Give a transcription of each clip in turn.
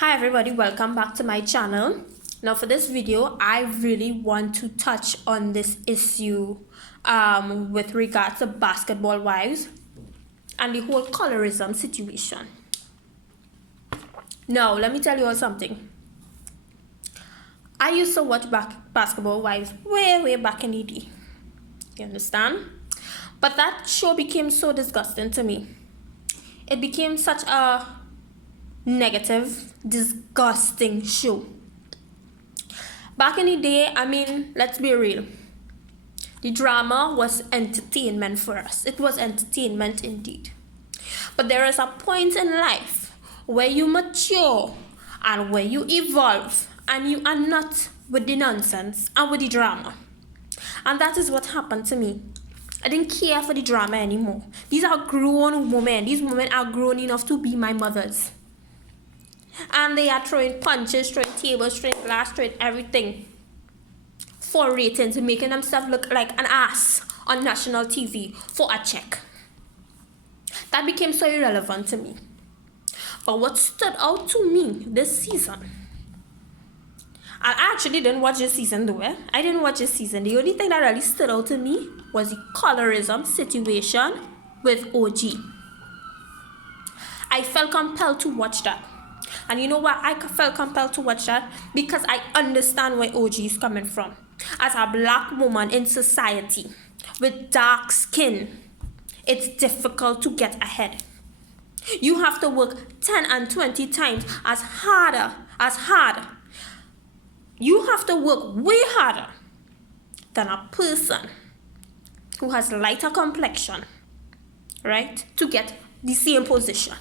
Hi everybody, welcome back to my channel. Now for this video, I really want to touch on this issue with regards to Basketball Wives and the whole colorism situation. Now, let me tell you all something. I used to watch Basketball Wives way back in the day. You understand? But that show became so disgusting to me. It became such a negative, disgusting show. Back in the day, let's be real. The drama was entertainment for us. It was entertainment indeed. But there is a point in life where you mature and where you evolve and you are not with the nonsense and with the drama. And that is what happened to me. I didn't care for the drama anymore. These are grown women. These women are grown enough to be my mothers. And they are throwing punches, throwing tables, throwing glass, throwing everything for ratings, making themselves look like an ass on national TV for a check. That became so irrelevant to me. But what stood out to me this season, and I actually didn't watch this season though. I didn't watch this season. The only thing that really stood out to me was the colorism situation with OG. I felt compelled to watch that. And you know why I felt compelled to watch that? Because I understand where OG is coming from. As a black woman in society with dark skin, it's difficult to get ahead. You have to work 10 and 20 times as hard. You have to work way harder than a person who has lighter complexion, right? To get the same position.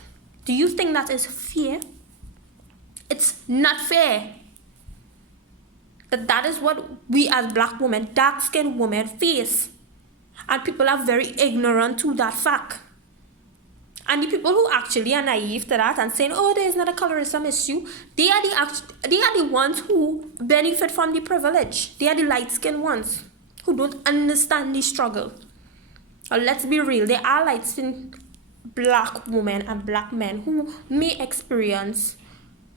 Do you think that is fair? It's not fair. But that is what we as black women, dark-skinned women face. And people are very ignorant to that fact. And the people who actually are naive to that and saying, oh, there is not a colorism issue, they are the ones who benefit from the privilege. They are the light-skinned ones who don't understand the struggle. Or let's be real, there are light-skinned black women and black men who may experience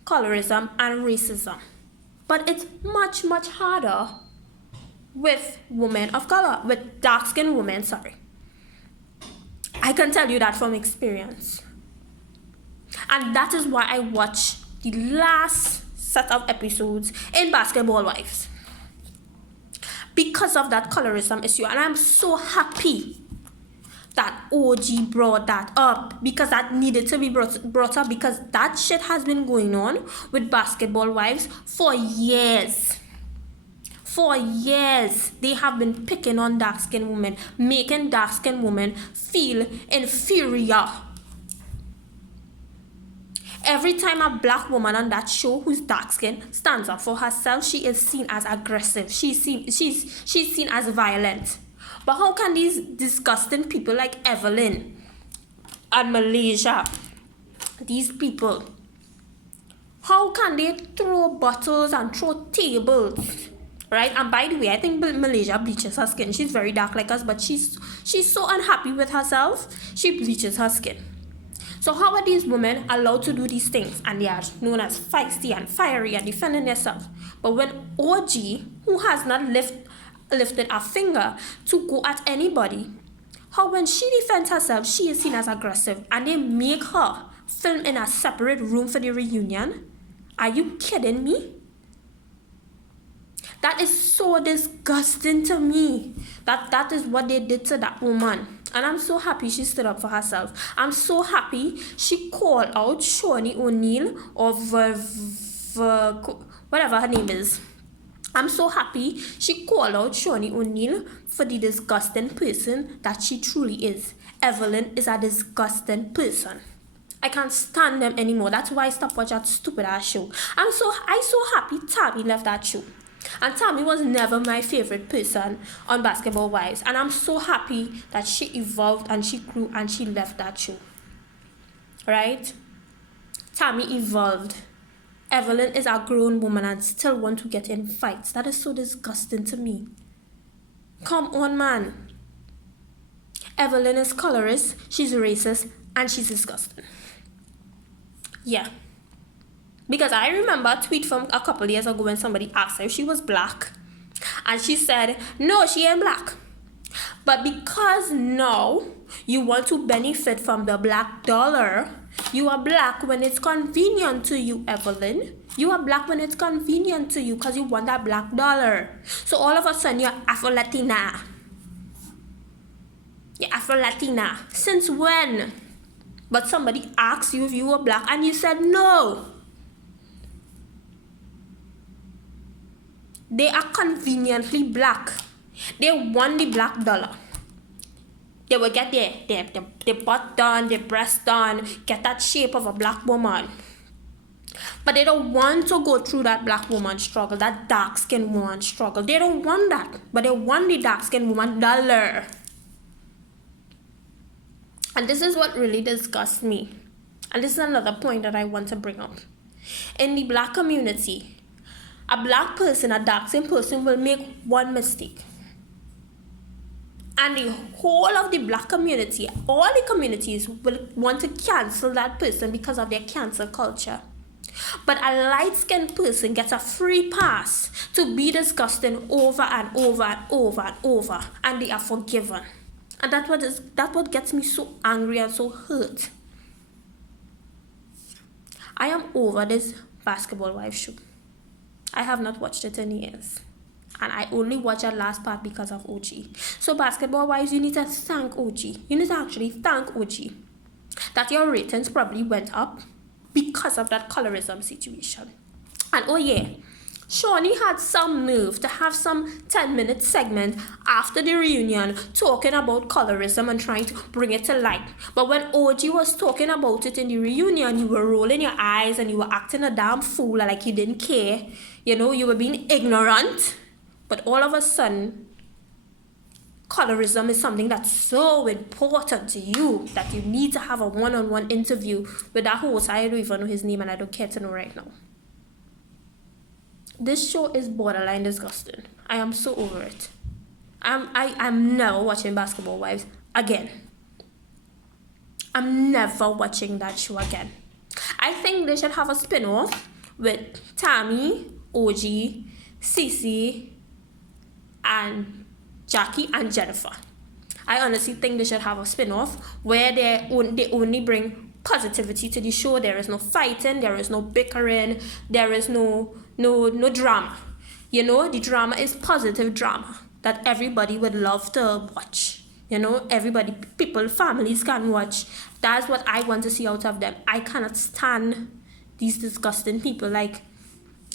colorism and racism. But it's much harder with women of color, with dark-skinned women, I can tell you that from experience. And that is why I watch the last set of episodes in Basketball Wives. Because of that colorism issue. And I'm so happy that OG brought that up, because that needed to be brought up, because that shit has been going on with Basketball Wives for years. For years, they have been picking on dark-skinned women, making dark-skinned women feel inferior. Every time a black woman on that show who's dark-skinned stands up for herself, she is seen as aggressive. She's seen as violent. But how can these disgusting people like Evelyn and Malaysia, these people, how can they throw bottles and throw tables, right? And by the way, I think Malaysia bleaches her skin. She's very dark like us, but she's so unhappy with herself, she bleaches her skin. So how are these women allowed to do these things? And they are known as feisty and fiery and defending themselves. But when OG, who has not lifted a finger to go at anybody, how when she defends herself, she is seen as aggressive, and they make her film in a separate room for the reunion? Are you kidding me? That is so disgusting to me. That is what they did to that woman. And I'm so happy she stood up for herself. I'm so happy she called out Shaunie O'Neal, or whatever her name is. I'm so happy she called out Shaunie O'Neal for the disgusting person that she truly is. Evelyn is a disgusting person. I can't stand them anymore. That's why I stopped watching that stupid ass show. I'm so happy Tammy left that show. And Tammy was never my favorite person on Basketball Wives. And I'm so happy that she evolved and she grew and she left that show. Right? Tammy evolved. Evelyn is a grown woman and still want to get in fights. That is so disgusting to me. Come on, man. Evelyn is colorist, she's racist, and she's disgusting. Yeah. Because I remember a tweet from a couple years ago when somebody asked her if she was black. And she said, no, she ain't black. But because now you want to benefit from the black dollar, you are black when it's convenient to you, Evelyn. You are black when it's convenient to you because you want that black dollar. So all of a sudden you're Afro-Latina. You're Afro-Latina. Since when? But somebody asked you if you were black and you said no. They are conveniently black. They want the black dollar. They will get their butt done, their breast done, get that shape of a black woman. But they don't want to go through that black woman struggle, that dark-skinned woman struggle. They don't want that. But they want the dark-skinned woman dollar. And this is what really disgusts me. And this is another point that I want to bring up. In the black community, a black person, a dark-skinned person will make one mistake. And the whole of the black community, all the communities will want to cancel that person because of their cancel culture. But a light-skinned person gets a free pass to be disgusting over and over and over and over, and they are forgiven. And that's what gets me so angry and so hurt. I am over this Basketball Wives show. I have not watched it in years. And I only watched that last part because of OG. So Basketball Wives, you need to thank OG. You need to actually thank OG that your ratings probably went up because of that colorism situation. And oh yeah, Shawnee had some nerve to have some 10-minute segment after the reunion talking about colorism and trying to bring it to light. But when OG was talking about it in the reunion, you were rolling your eyes and you were acting a damn fool like you didn't care. You know, you were being ignorant. But all of a sudden, colorism is something that's so important to you that you need to have a one-on-one interview with that host. I don't even know his name and I don't care to know right now. This show is borderline disgusting. I am so over it. I'm never watching Basketball Wives again. I'm never watching that show again. I think they should have a spin-off with Tammy, OG, Cece, and Jackie and Jennifer. I honestly think they should have a spin-off where they only bring positivity to the show. There is no fighting, there is no bickering, there is no drama. You know, the drama is positive drama that everybody would love to watch. You know, everybody, people, families can watch. That's what I want to see out of them. I cannot stand these disgusting people like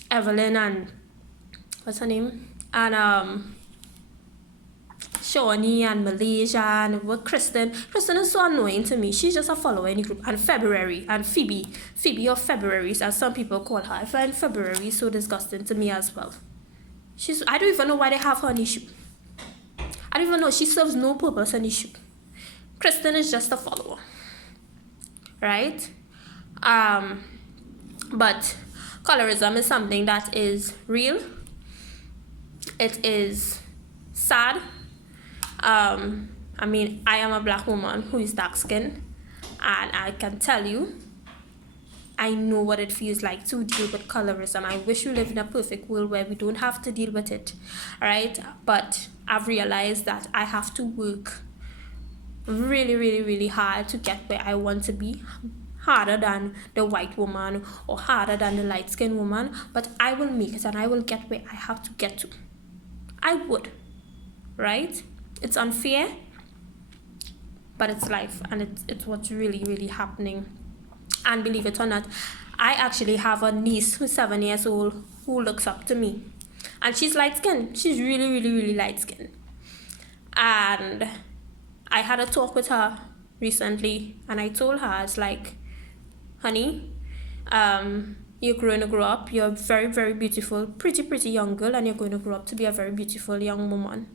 Evelyn and what's her name? And Shawnee and Malaysia and what Kristen. Kristen is so annoying to me. She's just a follower in the group. And February and Phoebe of February's, as some people call her. I find February so disgusting to me as well. I don't even know why they have her on the show. I don't even know. She serves no purpose on the show. Kristen is just a follower, right? But colorism is something that is real. It is sad. I mean, I am a black woman who is dark skinned, and I can tell you, I know what it feels like to deal with colorism. I wish we lived in a perfect world where we don't have to deal with it, right? But I've realized that I have to work really, really, really hard to get where I want to be. Harder than the white woman or harder than the light-skinned woman, but I will make it and I will get where I have to get to. I would, right? It's unfair, but it's life, and it's what's really, really happening. And believe it or not, I actually have a niece who's 7 years old who looks up to me, and she's light-skinned. She's really, really, really light-skinned. And I had a talk with her recently, and I told her, it's like, honey, you're going to grow up. You're a very, very beautiful, pretty young girl, and you're going to grow up to be a very beautiful young woman.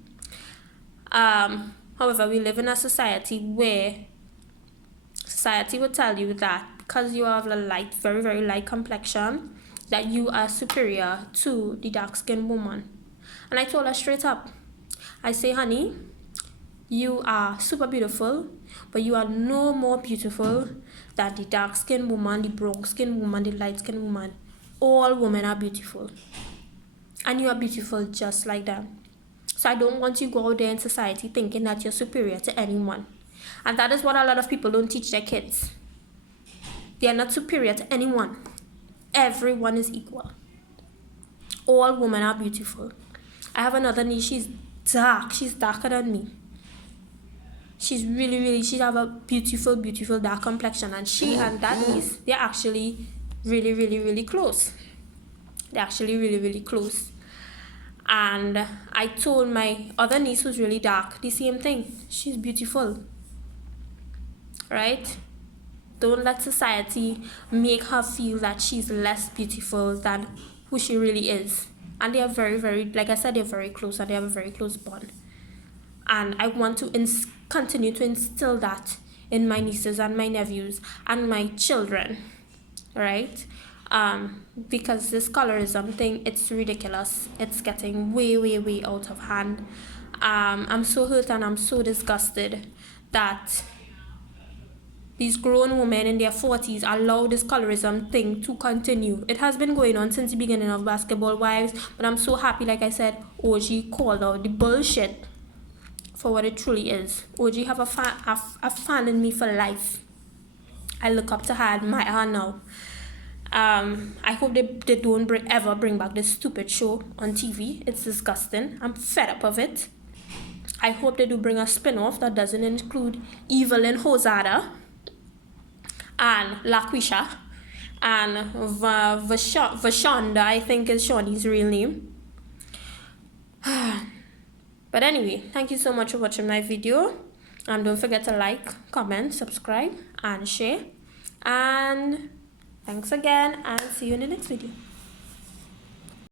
However, we live in a society where society will tell you that because you have a light, very, very light complexion, that you are superior to the dark-skinned woman. And I told her straight up, I say, honey, you are super beautiful, but you are no more beautiful than the dark-skinned woman, the brown-skinned woman, the light-skinned woman. All women are beautiful. And you are beautiful just like them. So I don't want you to go out there in society thinking that you're superior to anyone. And that is what a lot of people don't teach their kids. They are not superior to anyone. Everyone is equal. All women are beautiful. I have another niece, she's dark. She's darker than me. She's really, she have a beautiful, beautiful dark complexion. And she and that niece, they're actually really close. They're actually really close. And I told my other niece who's really dark the same thing. She's beautiful. Right? Don't let society make her feel that she's less beautiful than who she really is. And they are very, like I said, they're very close and they have a very close bond. And I want to continue to instill that in my nieces and my nephews and my children. Right? Because this colorism thing, it's ridiculous. It's getting way out of hand. I'm so hurt and I'm so disgusted that these grown women in their 40s allow this colorism thing to continue. It has been going on since the beginning of Basketball Wives, but I'm so happy, like I said, OG called out the bullshit for what it truly is. OG have a fan in me for life. I look up to her, admire her now. I hope they don't ever bring back this stupid show on TV. It's disgusting. I'm fed up of it. I hope they do bring a spin-off that doesn't include Evelyn Hosada and LaQuisha and Vashonda, I think is Shawnee's real name. But anyway, thank you so much for watching my video. And don't forget to like, comment, subscribe, and share. And thanks again, and see you in the next video.